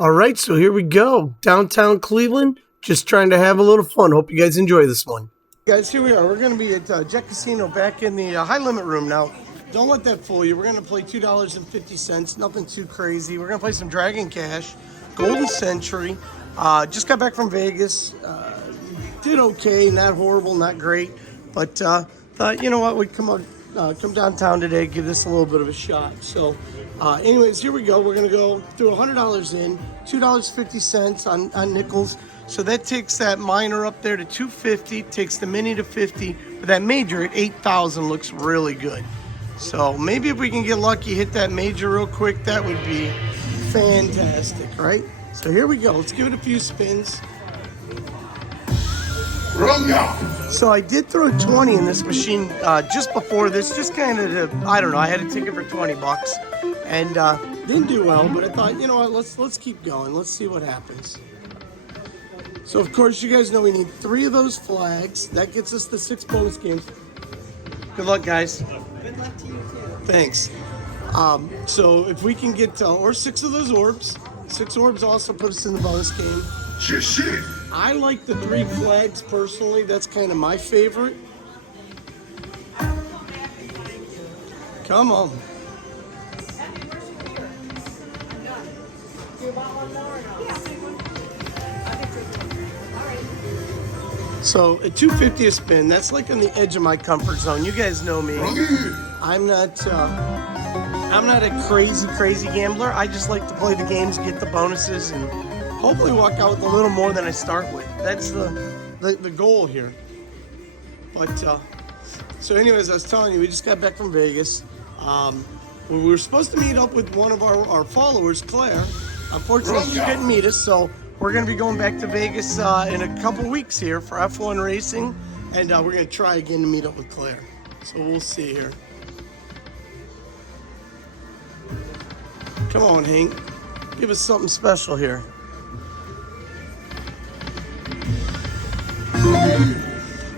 All right, so here we go. Downtown Cleveland, just trying to have a little fun. Hope you guys enjoy this one. Guys, here we are. We're going to be at Jet Casino back in the high limit room now. Don't let that fool you. We're going to play $2.50. Nothing too crazy. We're going to play some Dragon Cash, Golden Century. Just got back from Vegas. Did okay. Not horrible, not great. But thought, you know what, we'd come downtown today, give this a little bit of a shot. So anyways, here we go. We're gonna go through $100 in, $2.50 on nickels. So that takes that minor up there to $2.50, takes the mini to $50, but that major at $8,000 looks really good. So maybe if we can get lucky, hit that major real quick, that would be fantastic, right? So here we go. Let's give it a few spins. So I did throw a 20 in this machine just before this, just kind of, I don't know, I had a ticket for 20 bucks and didn't do well, but I thought, you know what, let's keep going. Let's see what happens. So of course, you guys know we need 3 of those flags. That gets us the 6 bonus games. Good luck, guys. Good luck to you too. Thanks. So if we can get, or 6 of those orbs. 6 orbs also put us in the bonus game. I like the 3 flags personally. That's kind of my favorite. Come on. So at $2.50 a spin, that's like on the edge of my comfort zone. You guys know me. I'm not a crazy gambler. I just like to play the games, get the bonuses, and hopefully walk out with a little more than I start with. That's the goal here. But so anyways, I was telling you, we just got back from Vegas. We were supposed to meet up with one of our followers, Claire. Unfortunately, she couldn't meet us, so we're going to be going back to Vegas in a couple weeks here for F1 racing, and we're going to try again to meet up with Claire. So we'll see here. Come on, Hank. Give us something special here.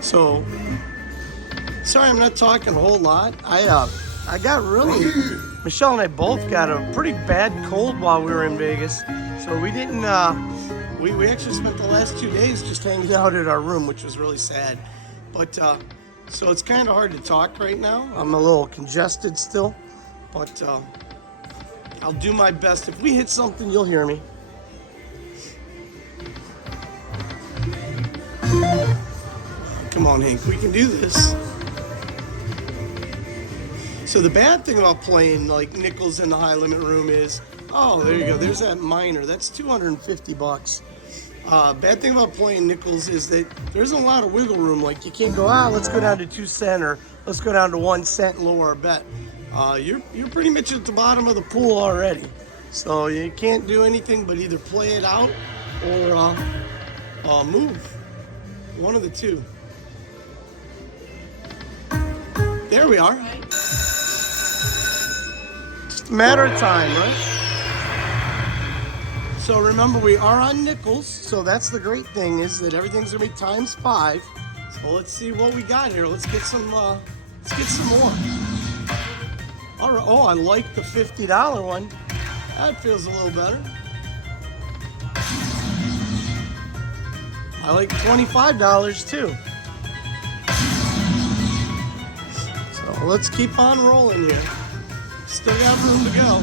So, sorry I'm not talking a whole lot. I got really, Michelle and I both got a pretty bad cold while we were in Vegas. So we didn't, we actually spent the last 2 days just hanging out at our room, which was really sad. But, so it's kind of hard to talk right now. I'm a little congested still, but I'll do my best. If we hit something, you'll hear me. Come on, Hank, we can do this. So the bad thing about playing like nickels in the high limit room is, oh, there you go. There's that minor. That's 250 bucks. Bad thing about playing nickels is that there isn't a lot of wiggle room. Like you can't go, let's go down to 2 cents or let's go down to 1 cent and lower our bet. You're pretty much at the bottom of the pool already. So you can't do anything but either play it out or move. One of the two. There we are. Just a matter of time, right? So remember, we are on nickels, so that's the great thing is that everything's gonna be times 5. So let's see what we got here. Let's get some more. All right. Oh, I like the $50 one. That feels a little better. I like $25 too. So let's keep on rolling here. Still got room to go.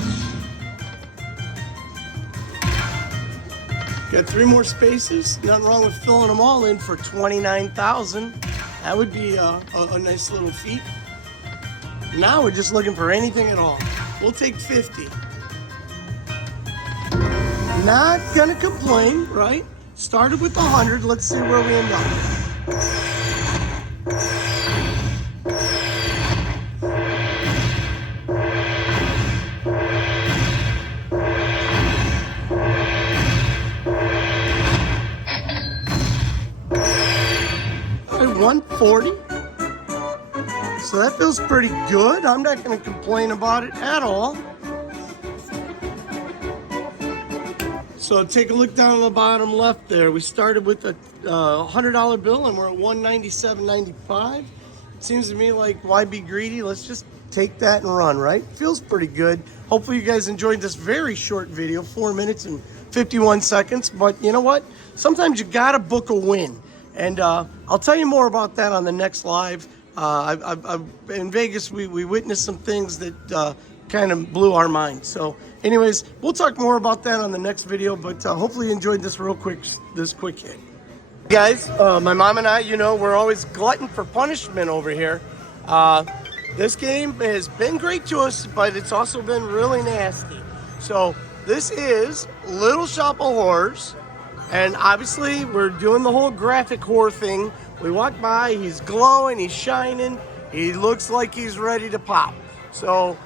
Got 3 more spaces. Nothing wrong with filling them all in for $29,000. That would be a nice little feat. Now we're just looking for anything at all. We'll take 50. Not gonna complain, right? Started with 100. Let's see where we end up. All right, 140. So that feels pretty good. I'm not going to complain about it at all. So take a look down on the bottom left there. We started with a $100 bill and we're at $197.95. Seems to me like, why be greedy? Let's just take take that and run, right? Feels pretty good. Hopefully you guys enjoyed this very short video, 4 minutes and 51 seconds. But you know what? Sometimes you gotta book a win. And I'll tell you more about that on the next live. In Vegas, we witnessed some things that kind of blew our mind. So anyways, we'll talk more about that on the next video, but hopefully you enjoyed this quick hit. Guys, my mom and I, you know, we're always glutton for punishment over here. This game has been great to us, but it's also been really nasty. So this is Little Shop of Horrors, and obviously we're doing the whole graphic horror thing. We walk by, he's glowing, he's shining, he looks like he's ready to pop. So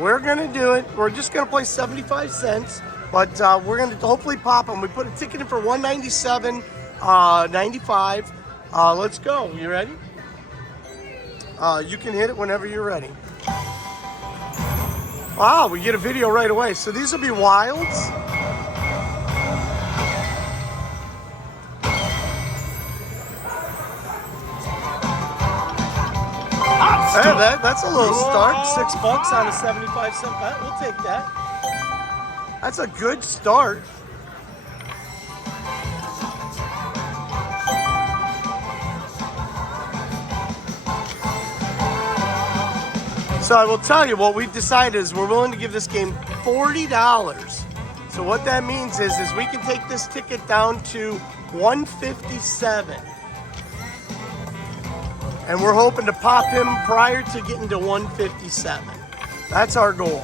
we're gonna do it. We're just gonna play 75 cents, but we're gonna hopefully pop him. We put a ticket in for $197.95. Let's go. You ready? You can hit it whenever you're ready. Wow, we get a video right away. So these will be wilds. Hey, that's a little start. $6 on a 75-cent bet. We'll take that. That's a good start. So I will tell you what we've decided is we're willing to give this game $40. So what that means is we can take this ticket down to $157. And we're hoping to pop him prior to getting to $157. That's our goal.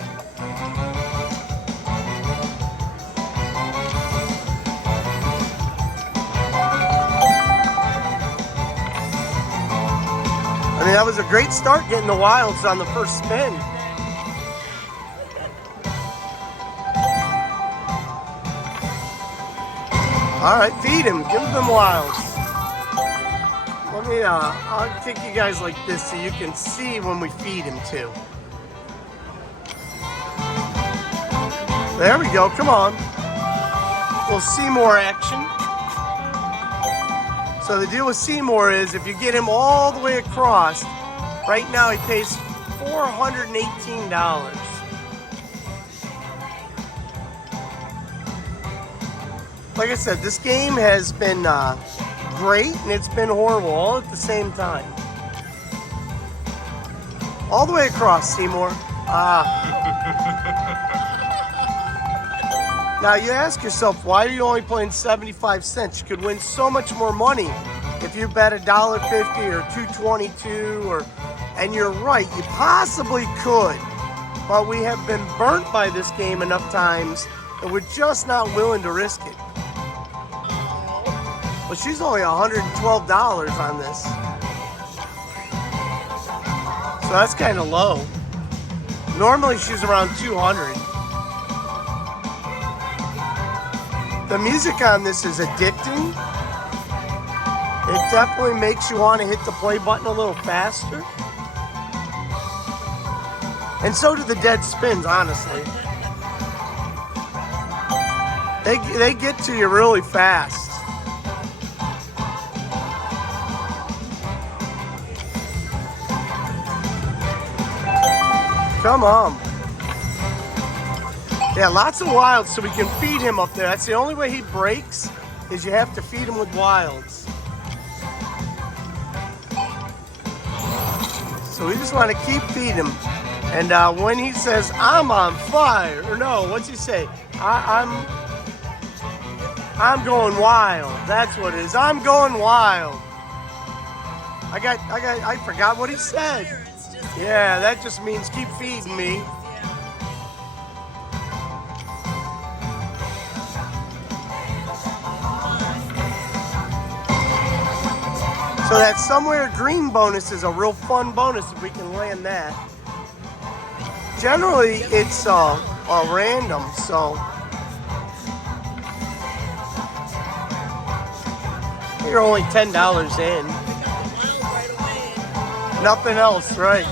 I mean, that was a great start getting the wilds on the first spin. All right, feed him. Give him them wilds. Let me, I'll take you guys like this so you can see when we feed him too. There we go, come on. We'll see more action. So the deal with Seymour is if you get him all the way across, right now he pays $418. Like I said, this game has been great and it's been horrible all at the same time. All the way across, Seymour. Now you ask yourself, why are you only playing 75 cents? You could win so much more money if you bet $1.50 or $2.22 and you're right, you possibly could. But we have been burnt by this game enough times that we're just not willing to risk it. But she's only $112 on this. So that's kind of low. Normally she's around 200. The music on this is addicting. It definitely makes you want to hit the play button a little faster. And so do the dead spins, honestly. They get to you really fast. Come on. Yeah, lots of wilds so we can feed him up there. That's the only way he breaks is you have to feed him with wilds. So we just want to keep feeding him. And when he says, I'm on fire, or no, what's he say? I'm going wild. That's what it is. I'm going wild. I forgot what he said. Yeah, that just means keep feeding me. So that somewhere green bonus is a real fun bonus if we can land that. Generally, it's random, so you're only $10 in. Nothing else, right?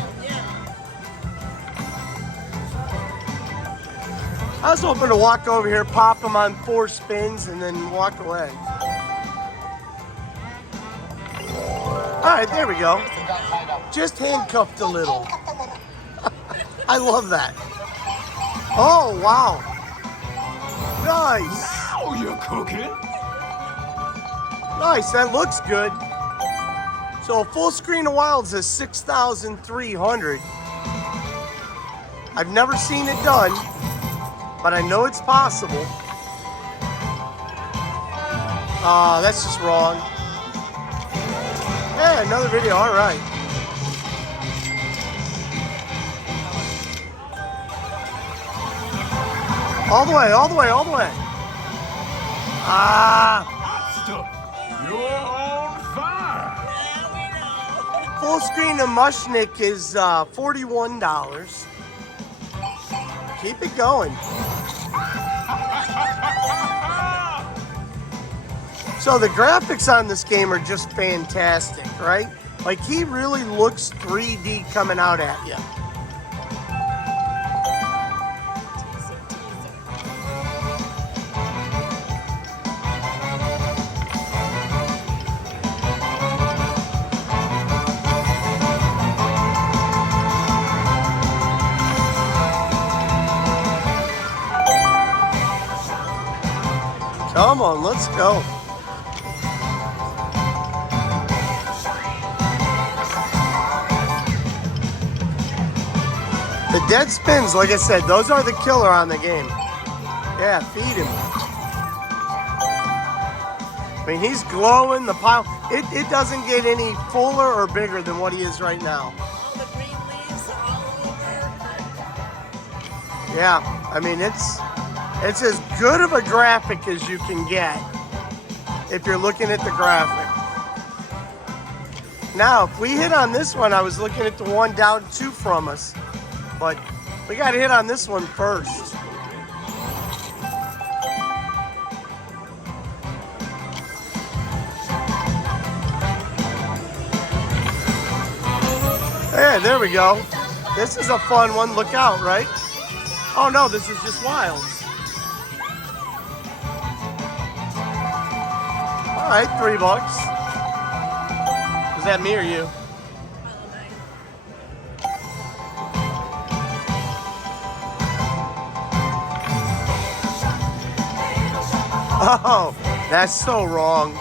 I was hoping to walk over here, pop them on 4 spins, and then walk away. All right, there we go. Just handcuffed a little. I love that. Oh, wow. Nice. Now you're cooking. Nice, that looks good. So full screen of Wilds is 6,300. I've never seen it done, but I know it's possible. That's just wrong. Yeah, another video, all right. All the way, all the way, all the way. You're on fire. Full screen of Mushnik is $41. Keep it going. So the graphics on this game are just fantastic, right? Like he really looks 3D coming out at you. Come on, let's go. The dead spins, like I said, those are the killer on the game. Yeah, feed him. I mean, he's glowing, the pile. It doesn't get any fuller or bigger than what he is right now. All the green leaves are all over. Yeah, I mean, it's as good of a graphic as you can get if you're looking at the graphic. Now, if we hit on this one, I was looking at the one down 2 from us, but we got to hit on this one first. Hey, there we go. This is a fun one. Look out, right? Oh no, this is just Wilds. All right, $3. Is that me or you? Oh, that's so wrong.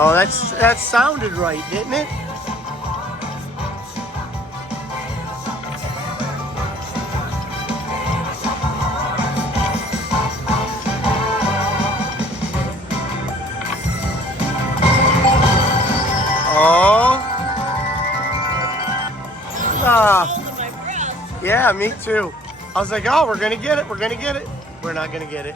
Oh, that sounded right, didn't it? Yeah, me too. I was like, oh, we're gonna get it, we're gonna get it. We're not gonna get it.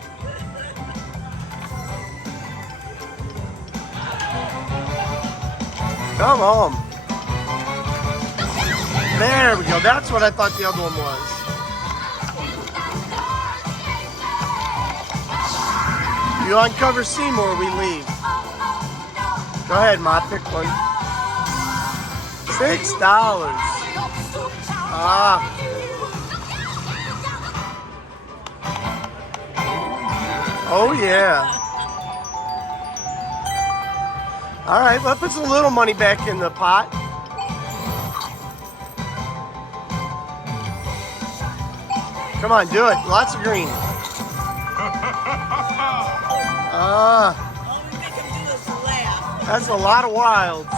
Come on. There we go. That's what I thought the other one was. You uncover Seymour, we leave. Go ahead, Ma, pick one. $6. Oh yeah. All right, let's put some little money back in the pot. Come on, do it. Lots of green. All we make him do is laugh. That's a lot of Wilds.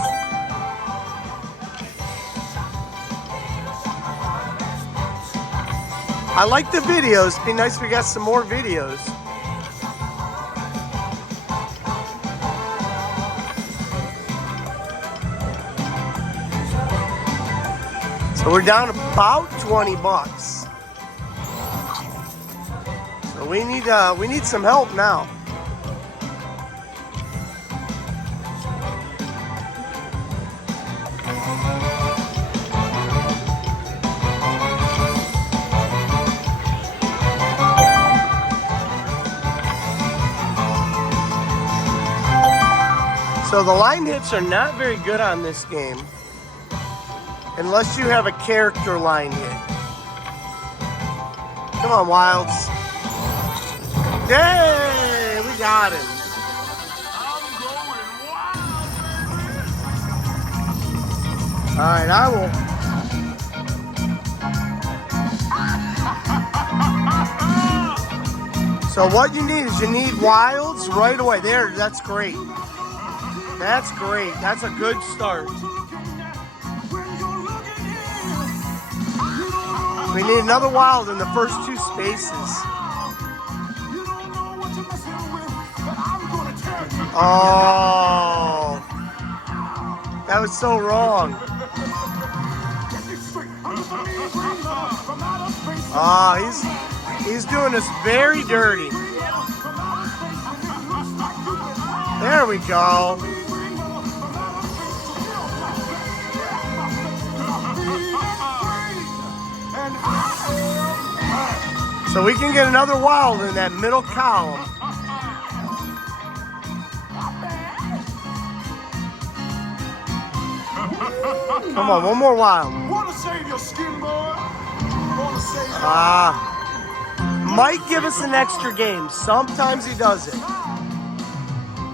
I like the videos. It'd be nice if we got some more videos. So we're down about $20. So we need some help now. So the line hits are not very good on this game unless you have a character line hit. Come on, Wilds. Yay! We got him. I'm going wild. right, I will. So what you need is you need wilds right away. There, that's great. That's great. That's a good start. We need another wild in the first two spaces. Oh, that was so wrong. Oh, he's doing us very dirty. There we go. So we can get another wild in that middle column. Come on, one more wild. Wanna save your skin, boy? Wanna save your Might give us an extra game. Sometimes he does it.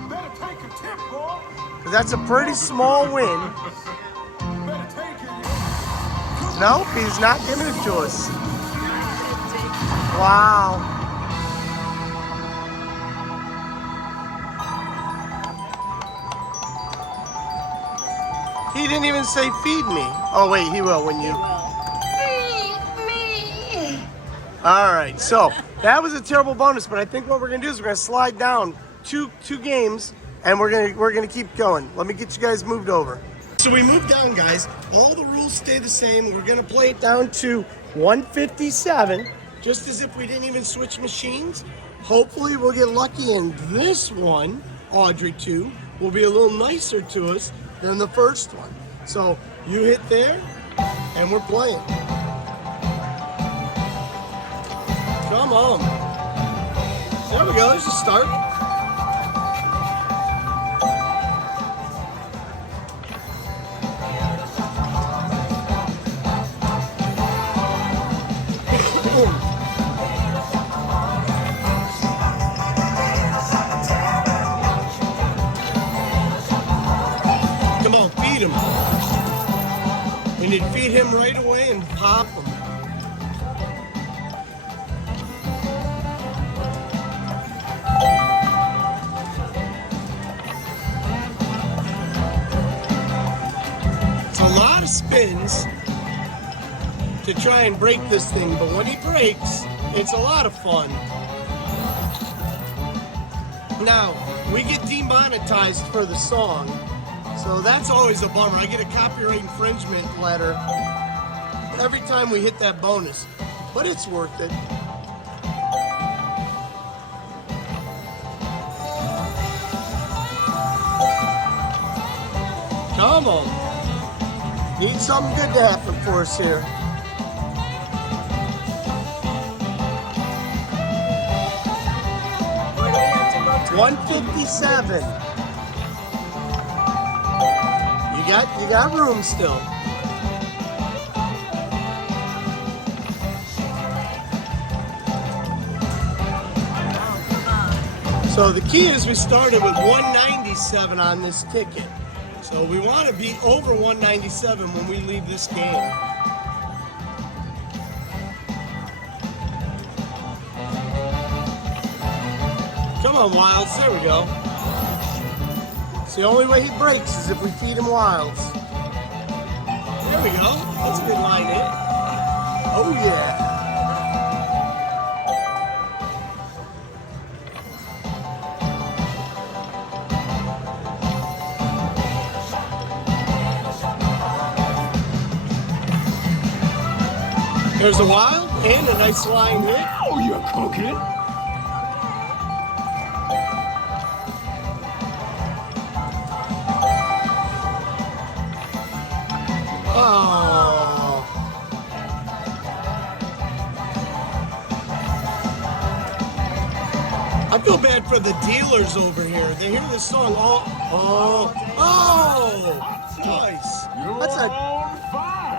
Better take a tip, boy. 'Cause that's a pretty small win. Better take it. Nope, he's not giving it to us. Wow. He didn't even say feed me. Oh wait, he will when you. Me. All right, so that was a terrible bonus, but I think what we're gonna do is we're gonna slide down two games, and we're gonna keep going. Let me get you guys moved over. So we moved down, guys. All the rules stay the same. We're gonna play it down to 157, just as if we didn't even switch machines. Hopefully, we'll get lucky, and this one, Audrey 2, will be a little nicer to us than the first one. So you hit there, and we're playing. Come on. There we go. There's a start. Come on, feed him. We need to feed him right away and pop him. It's a lot of spins to try and break this thing, but when he breaks, it's a lot of fun. Now, we get demonetized for the song, so that's always a bummer. I get a copyright infringement letter every time we hit that bonus, but it's worth it. Come on. Need something good to happen for us here. Where do we have to go to? 157. You got room still. So the key is we started with 197 on this ticket. So we want to be over 197 when we leave this game. Come on, Wilds. There we go. It's the only way he breaks is if we feed him Wilds. There we go. That's a good line hit. Oh, yeah. There's a wild and a nice line hit. Oh, you're cooking. Oh. I feel bad for the dealers over here. They hear this song all. Oh! Nice.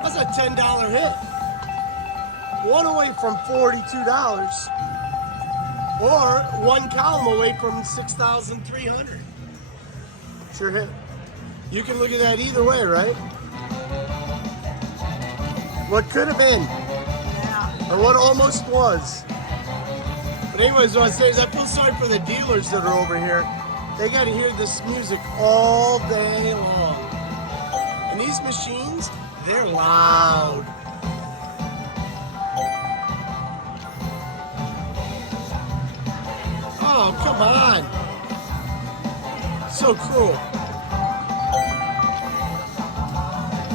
That's a $10 hit. One away from $42, or one column away from 6,300. Sure hit. You can look at that either way, right? What could have been, Yeah. or what almost was. But anyways, what I say is I feel sorry for the dealers that are over here. They got to hear this music all day long. And these machines, they're loud. Oh, come on. So cruel.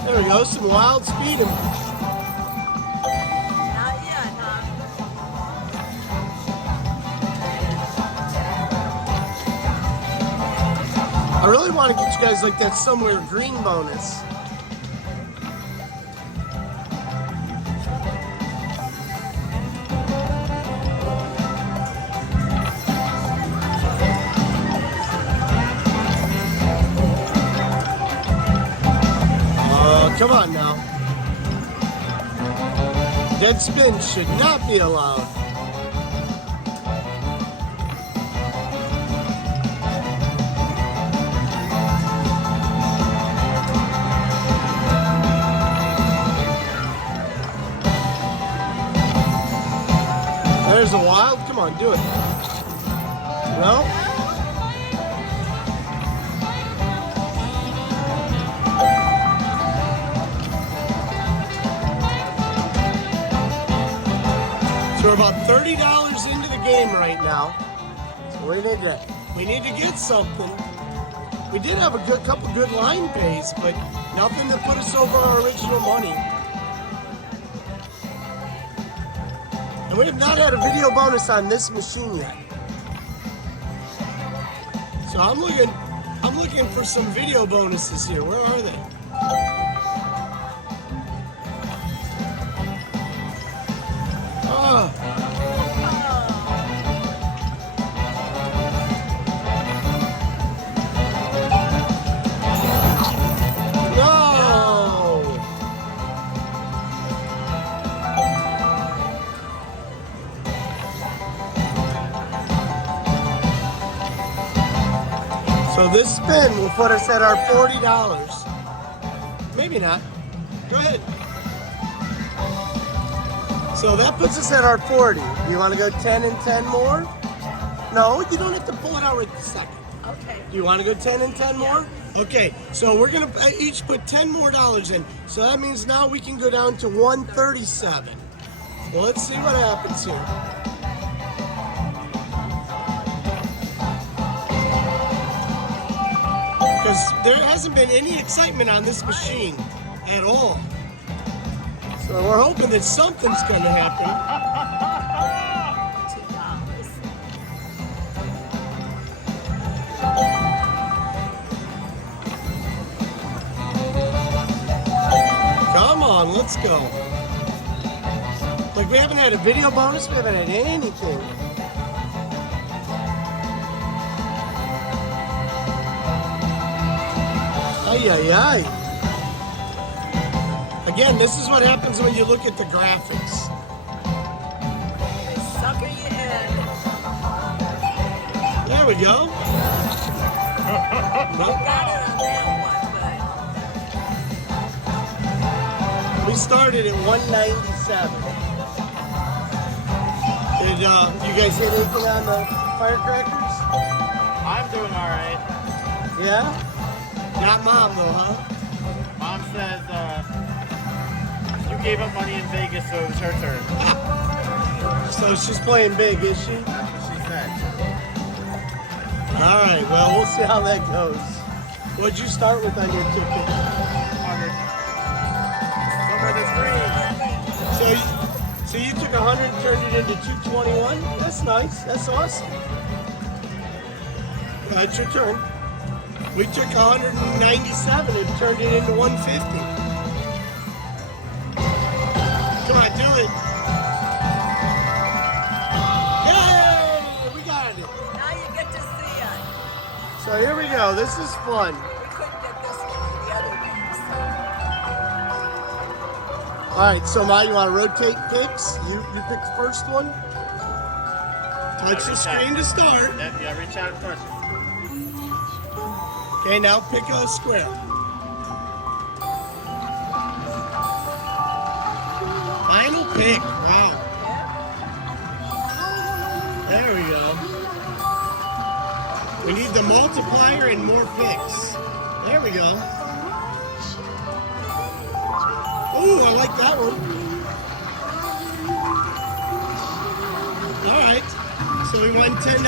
There we go, some wild speed. Not yet, huh? I really want to get you guys like that somewhere green bonus. Come on now. Dead spin should not be allowed. There's a wild. Come on, do it. No? So we're about $30 into the game right now. So we need to get something. We did have a couple good line pays, but nothing that put us over our original money. And we have not had a video bonus on this machine yet. So I'm looking for some video bonuses here. Where are they? Oh. No. So this spin will put us at our $40. Maybe not. Go ahead. So that puts us at our 40. You want to go 10 and 10 more? No, you don't have to pull it out right this second. Okay. Do you want to go 10 and 10 more? Okay, so we're going to each put 10 more dollars in. So that means now we can go down to 137. Well, let's see what happens here. Because there hasn't been any excitement on this machine at all. So we're hoping that something's going to happen. Come on, let's go. Like we haven't had a video bonus, we haven't had anything. Ay, ay, ay. Again, this is what happens when you look at the graphics. They sucker you in. There we go. You got it on that one, We started at 197. Did you guys hit anything on the firecrackers? I'm doing all right. Yeah? Not mom though, huh? Mom says you gave up money in Vegas, so it was her turn. So she's playing big, is she? That's what she said. All right, well, we'll see how that goes. What'd you start with on your ticket? 100. Somewhere that's green. So you took 100 and turned it into 221? That's nice. That's awesome. It's your turn. We took 197 and turned it into 150. Come on, do it. Yay! We got it. Now you get to see it. So here we go. This is fun. We couldn't get this one the other games. All right, so now you want to rotate picks? You pick the first one. Touch the screen to start. Yeah, reach out and touch it. Okay, now pick a square. pick. Wow. There we go. We need the multiplier and more picks. There we go. Ooh, I like that one. All right. So we won $10.30.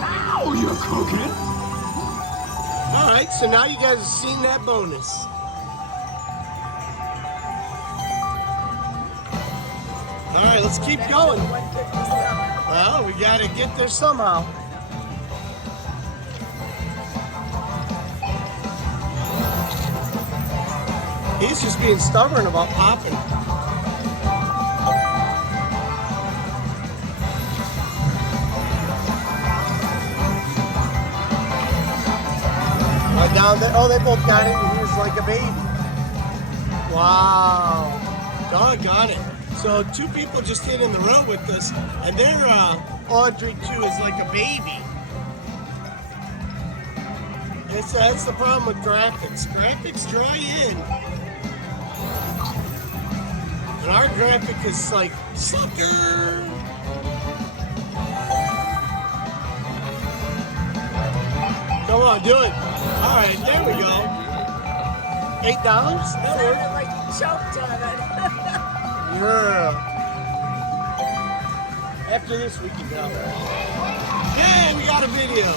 Now you're cooking. All right, so now you guys have seen that bonus. All right, let's keep going. Well, we got to get there somehow. He's just being stubborn about popping. Down there. Oh, they both got it. He was like a baby. Wow. Doggone it. So 2 people just hit in the row with this, and their Audrey too is like a baby. That's the problem with graphics. Graphics draw you in. And our graphic is like, sucker! Come on, do it. All right, there we go. $8? Sounded like you choked on it. Yeah. After this, we can go. Yay, we got a video.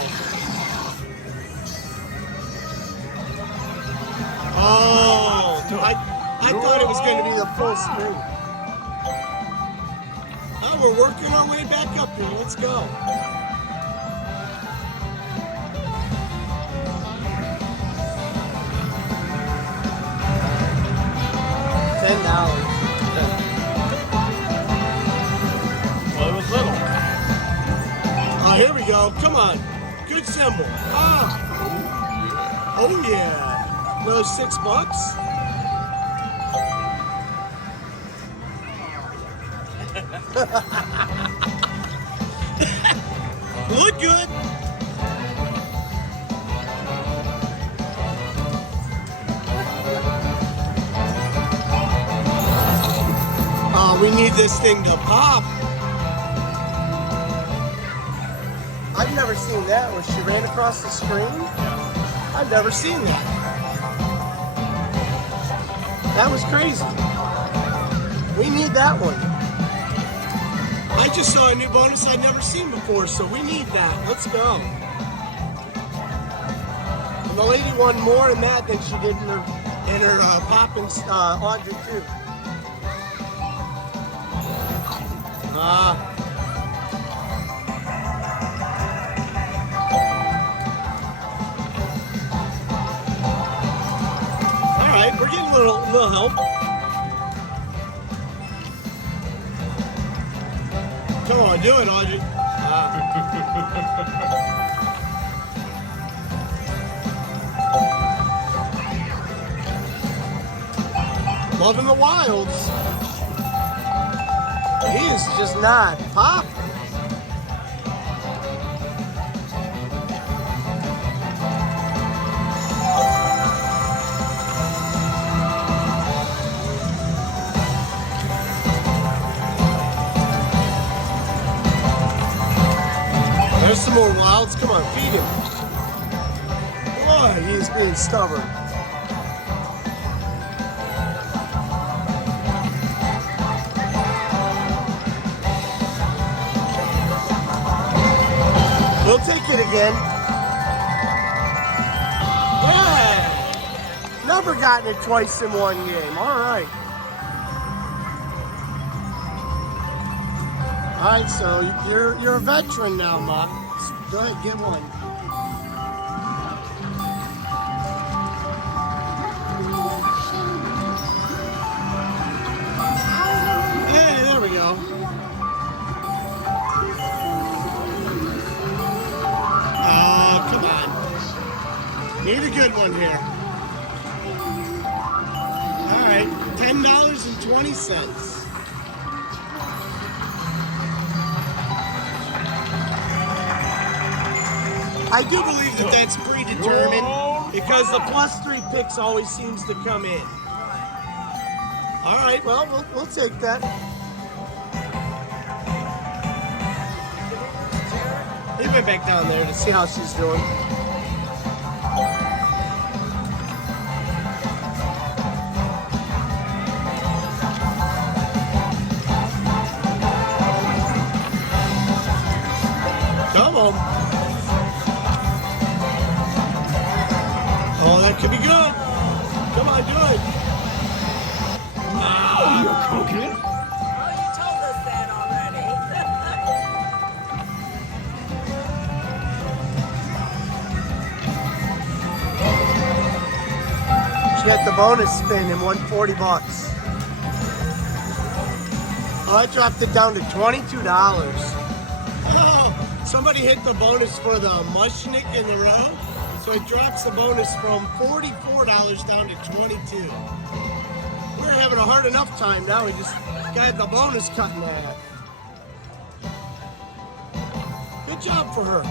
Oh, I thought it was going to be the full screen. Oh, we're working our way back up here. Let's go. $10. Well, it was little. Oh, here we go. Come on. Good symbol. Ah. Oh, yeah. Those $6. Look good. We need this thing to pop. I've never seen that when she ran across the screen. I've never seen that. That was crazy. We need that one. I just saw a new bonus I'd never seen before, so we need that. Let's go. And the lady won more in that than she did in her popping Audrey too. All right, we're getting a little help. Come on, do it, Audrey. Loving the wilds. He is just not popping. There's some more wilds. Come on, feed him. Boy, he is being stubborn. We'll take it again. Yeah! Never gotten it twice in one game. All right. All right, so you're a veteran now, Ma. Go ahead, get one. Yeah, there we go. Come on. Need a good one here. All right, $10.20. I do believe that that's predetermined. Because the +3 picks always seems to come in. All right, well, we'll take that. He went back down there to see how she's doing. Come on. Oh, that could be good. Come on, do it. Oh, you're cooking. Oh, you told us that already. She got the bonus spin and won 40 bucks. Oh, I dropped it down to $22. Oh, somebody hit the bonus for the Mushnik in the row. So it drops the bonus from $44 down to $22. We're having a hard enough time now. We just got the bonus cut in half. Good job for her.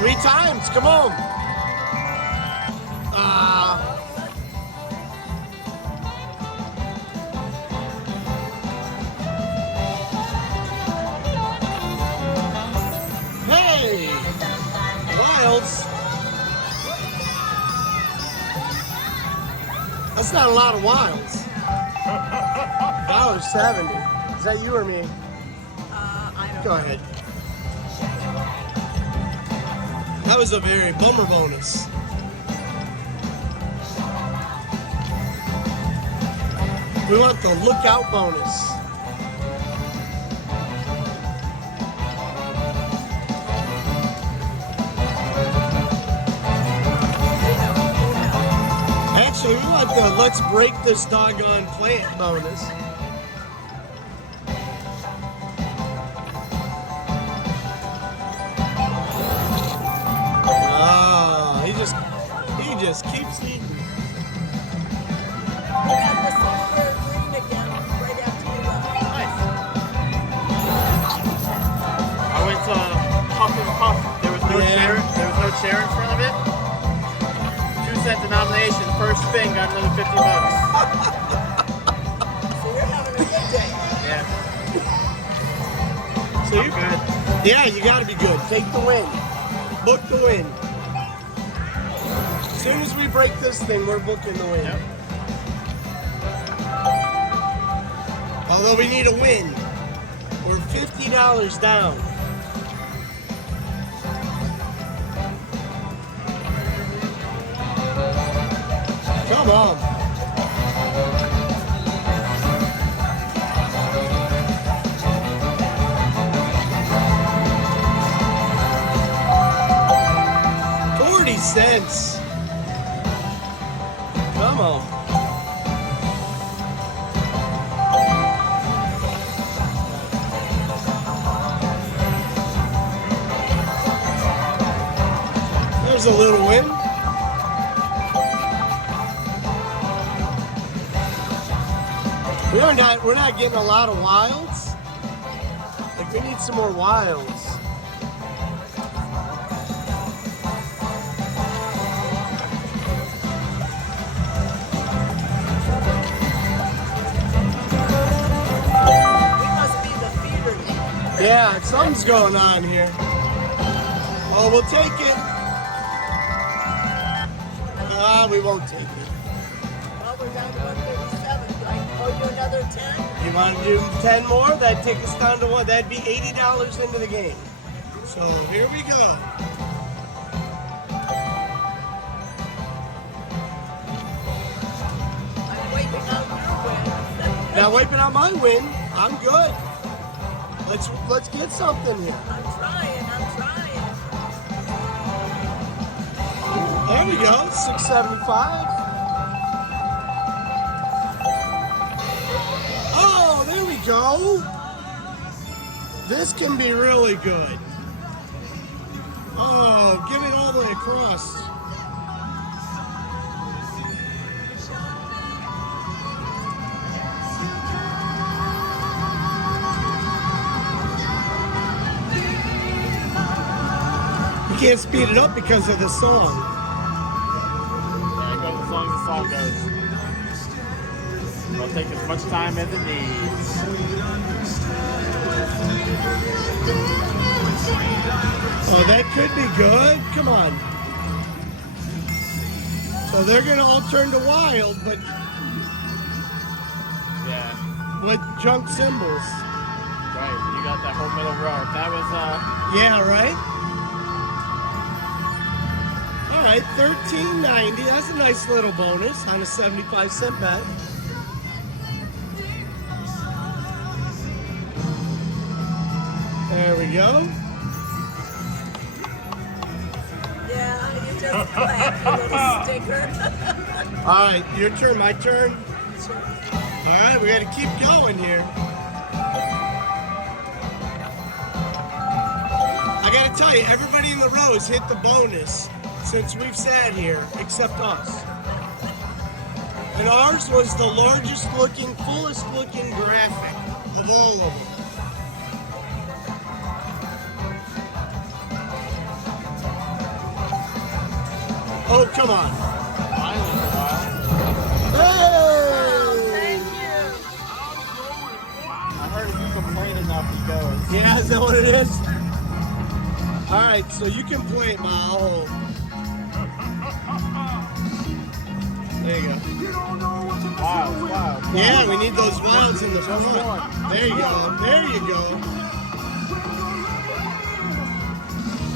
Three times, come on. Hey, Wilds. That's not a lot of wilds. $1.70. Is that you or me? I don't Go know. ahead. That was a very bummer bonus. We want the lookout bonus. Actually, we want the let's break this doggone plant bonus. He just keeps eating. We got the silver and green again right after you left. Nice. I went to Huff and Puff. There was no chair. There was no chair in front of it. 2-cent denomination. First spin got another 50 bucks. So you're having a good day. Yeah. So I'm good. Yeah, you got to be good. Take the win. Book the win. As soon as we break this thing, we're booking the win. Yep. Although we need a win. We're $50 down. Come on. $0.40. Come on. There's a little win. We're not getting a lot of wilds. Like we need some more wilds. We must be the feeder game. Yeah, something's going on here. Oh, we'll take it. We won't take it. Well, we're down to 137. Do I owe you another 10? You want to do 10 more? That'd take us down to what? That'd be $80 into the game. So here we go. I'm wiping out your win. Now wiping out my win, I'm good. Let's get something here. I'm trying. There we go, 675. Oh, there we go. This can be really good. Oh, give it all the way across. can't speed it up because of the song. Yeah, it goes as long as the song goes. It'll take as much time as it needs. Oh, that could be good. Come on. So they're gonna all turn to wild, but Yeah. with junk cymbals. Right. You got that whole middle row. If that was Yeah, right? All right, $13.90. That's a nice little bonus on a 75-cent bet. There we go. Yeah, you just clapped a little sticker. All right, your turn, my turn. All right, we got to keep going here. I got to tell you, everybody in the row has hit the bonus since we've sat here, except us. And ours was the largest looking, fullest looking graphic of all of them. Oh, come on. finally for a while. Hey! Thank you. I heard if you complain enough, he goes. Yeah, is that what it is? All right, so you can play it, Ma. I'll hold. There you go. Wow. Yeah, we need those wilds in the Just front. one. There you go. There you go.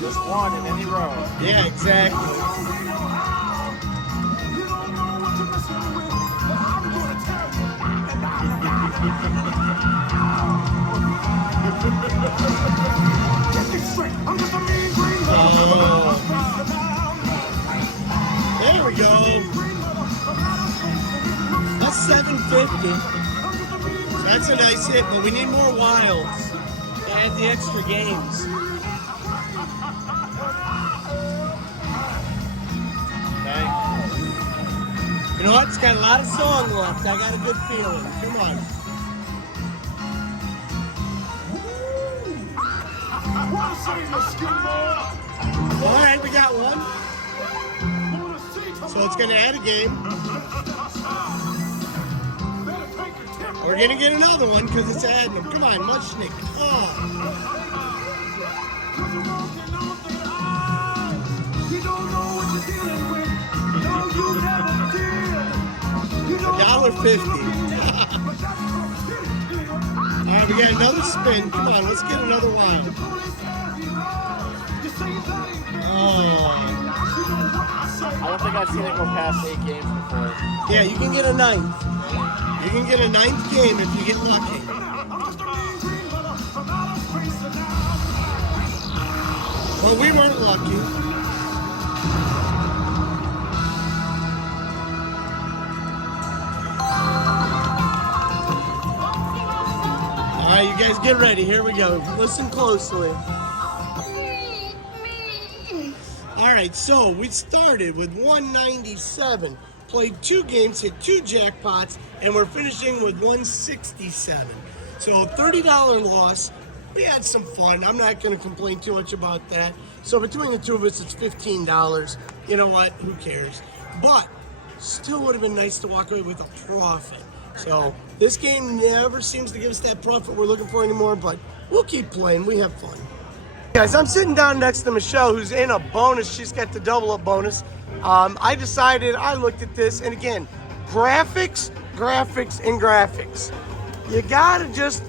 Just one in any row. Yeah, exactly. Oh. There we go. That's 750. So that's a nice hit, but we need more wilds to add the extra games. Okay. You know what? It's got a lot of song left. I got a good feeling. Come on. All right, we got one. So it's going to add a game. We're going to get another one because it's adding them. Come on, Mushnik. Oh. $1.50. All right, we got another spin. Come on, let's get another wild. Oh. I don't think I've seen it go past 8 games before. Yeah, you can get a ninth. You can get a ninth game if you get lucky. Well, we weren't lucky. All right, you guys get ready. Here we go. Listen closely. All right, so we started with 197, played 2 games, hit 2 jackpots, and we're finishing with 167. So a $30 loss. We had some fun. I'm not going to complain too much about that. So between the two of us, it's $15. You know what? Who cares? But still would have been nice to walk away with a profit. So this game never seems to give us that profit we're looking for anymore, but we'll keep playing. We have fun. Guys, I'm sitting down next to Michelle, who's in a bonus. She's got the double up bonus. I looked at this, and again, graphics, and graphics. You gotta just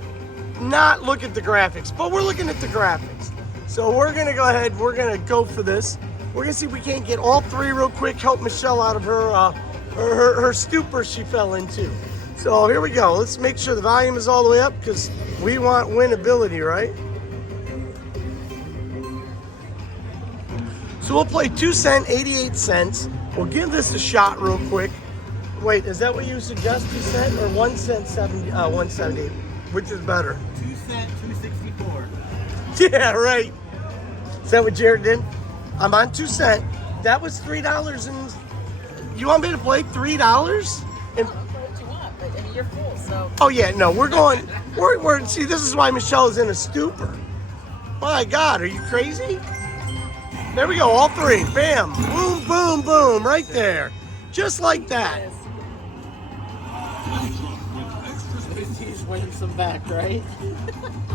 not look at the graphics, but we're looking at the graphics. So we're gonna go ahead, we're gonna go for this. We're gonna see if we can't get all 3 real quick, help Michelle out of her stupor she fell into. So here we go. Let's make sure the volume is all the way up because we want winnability, right? So we'll play 2 cent, 88 cents. We'll give this a shot real quick. Wait, is that what you suggest, 2 cent or 1 cent, 170? Which is better? 2 cent, 264. Yeah, right. Is that what Jared did? I'm on 2 cent. That was $3 and you want me to play $3? And What you want, but I mean, you're full, so. oh yeah, no, we're see, this is why Michelle is in a stupor. My God, are you crazy? There we go, all three. Bam, boom, boom, boom, right there. Just like that. He's winning some back, right?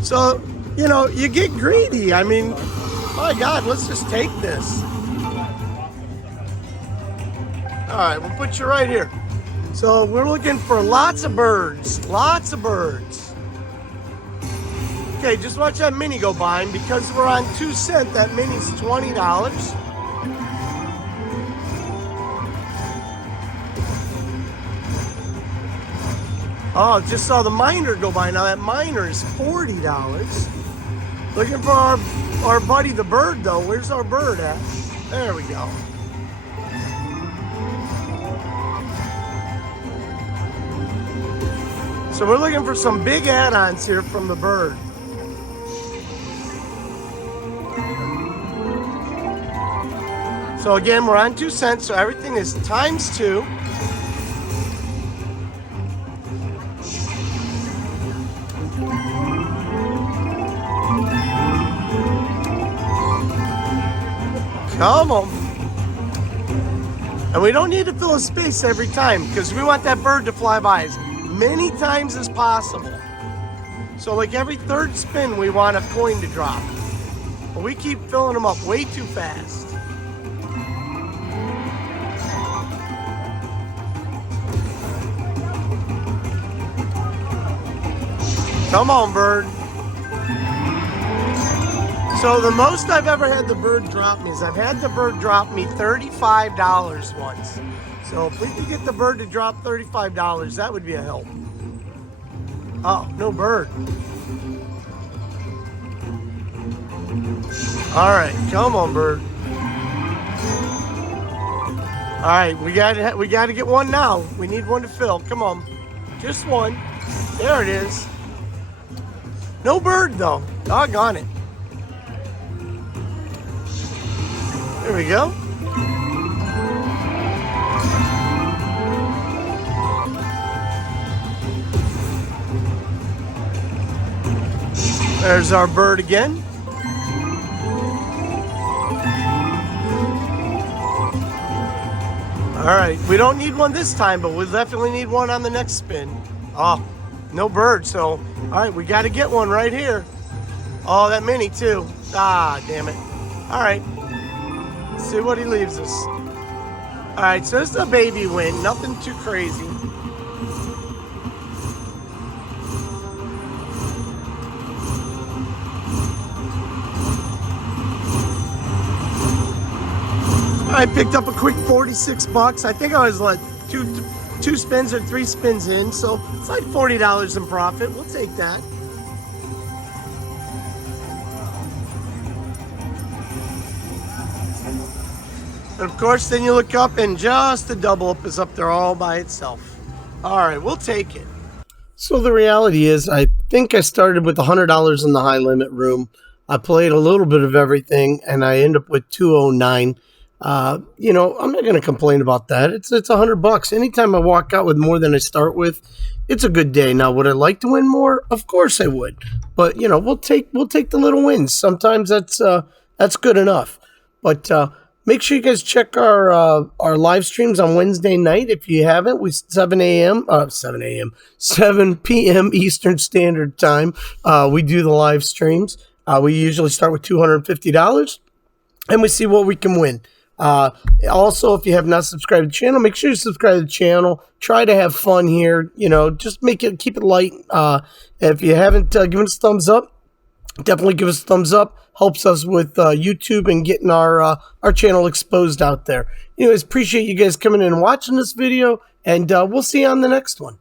So, you know, you get greedy. I mean, my God, let's just take this. All right, we'll put you right here. So we're looking for lots of birds, lots of birds. Okay, just watch that mini go by, and because we're on 2 cents, that mini's $20. Oh, just saw the miner go by. Now that miner is $40. Looking for our buddy the bird though. Where's our bird at? There we go. So we're looking for some big add-ons here from the bird. So again, we're on 2 cents, so everything is times 2. Come on. And we don't need to fill a space every time because we want that bird to fly by as many times as possible. So like every third spin, we want a coin to drop. But we keep filling them up way too fast. Come on, bird. So the most I've ever had the bird drop me is I've had the bird drop me $35 once. So if we could get the bird to drop $35, that would be a help. Oh, no bird. All right, come on, bird. All right, we got to get one now. We need one to fill. Come on, just one. There it is. No bird though. Doggone it. There we go. There's our bird again. All right, we don't need one this time, but we'll definitely need one on the next spin. Oh, no bird, so, all right, we got to get one right here. Oh, that mini too. Ah, damn it. All right. See what he leaves us. All right, so this is a baby win, nothing too crazy. I picked up a quick 46 bucks. I think I was like two spins or 3 spins in, so it's like $40 in profit. We'll take that. And of course, then you look up and just the double up is up there all by itself. All right, we'll take it. So the reality is, I think I started with $100 in the high limit room. I played a little bit of everything, and I end up with 209. You know, I'm not going to complain about that. It's $100. Anytime I walk out with more than I start with, it's a good day. Now, would I like to win more? Of course I would. But you know, we'll take the little wins. Sometimes that's good enough. But make sure you guys check our live streams on Wednesday night if you haven't. We 7 p.m. Eastern Standard Time. We do the live streams. We usually start with $250, and we see what we can win. Also, if you have not subscribed to the channel, make sure you subscribe to the channel. Try to have fun here. You know, just keep it light. If you haven't given us a thumbs up, definitely give us a thumbs up. Helps us with YouTube and getting our channel exposed out there. Anyways, appreciate you guys coming in and watching this video, and we'll see you on the next one.